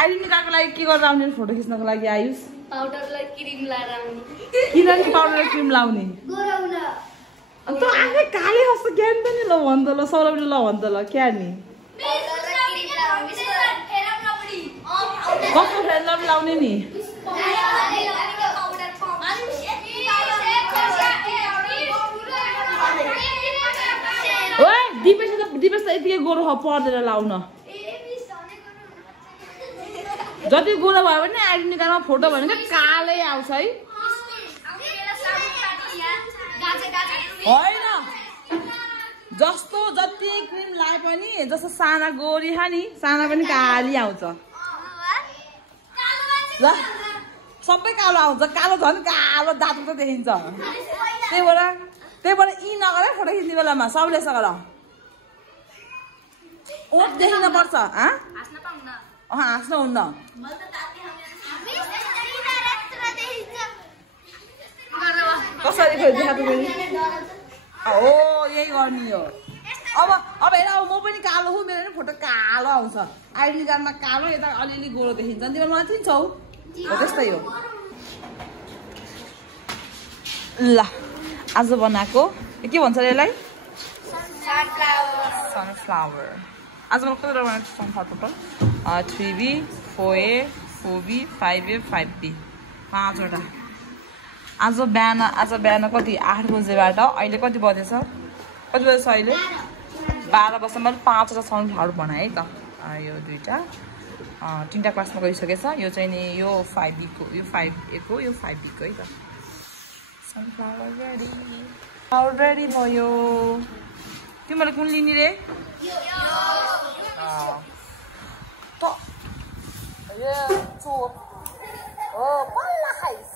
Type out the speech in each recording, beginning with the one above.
आइडेन्टिटीको लागि के गरेर आउने फोटो खिच्नको लागि आयुष पाउडरलाई क्रिम लाएर आउने किन नि पाउडर क्रिम लाउने गोराउन अन्त आफै काले जस्तो ज्ञान त नि ल भन्छ ल सौरभले ल भन्छ ल क्या नि कस्तो फ्रेन्ड लाउने नि ओए दिपेश त यतिकै गोरो पर्दैन लाउन जति गोरो भयो भने आइडेन्टी कार्डमा फोटो भनेको कालै आउँछ है होइन जस्तो जति क्रिम लाए पनि जस्तो साना गोरी नि साना पनि काली आउँछ ल सबै कालो आउँछ कालो झन् कालो दाँत त देखिन्छ त्यही भएर यी नगर फोटो खिच्ने बेलामा सबले यसो गर ओठ देखिन पर्छ हाँस्न हुन्न कसरी देखाएको हो यही गर्ने हो अब हेर अब म पनि कालो हुँ मेरो नि फोटो कालो आउँछ आइडेन्टी कार्डमा कालो यता अलिअलि गोरो देखिन्छ तिम्रो मलाई चिन्छौ हो त्यस्तै हो ल आज बनाएको के भन्छ यसलाई सनफ्लावर आज मैले कतिवटा बनाएको छु sunflower total 3B 4A 4B 5A 5B 5वटा आज बिहान कति 8 बजेबाट अहिले कति बजेछ कति बजेछ अहिले 12 बजेसम्म 5वटा सनफ्लावर बनाएँ है त यो दुईटा 3टा क्लासमा गइसकेछ यो चाहिँ नि यो 5B को यो 5A को यो 5B को है त सनफ्लावर रेडी भयो तिमीले कुन लिने रे त यो चो ओ पल्ला खाइस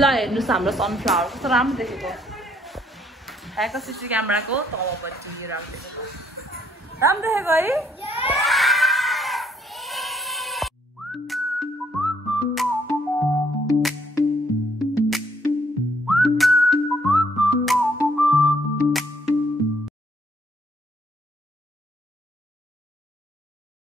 ल हेर्नुस् हाम्रो सनफ्लावर कस्तो राम्रो देखेको ह्याको सिसी क्यामेराको तलपट्टि राम्रो देखेको है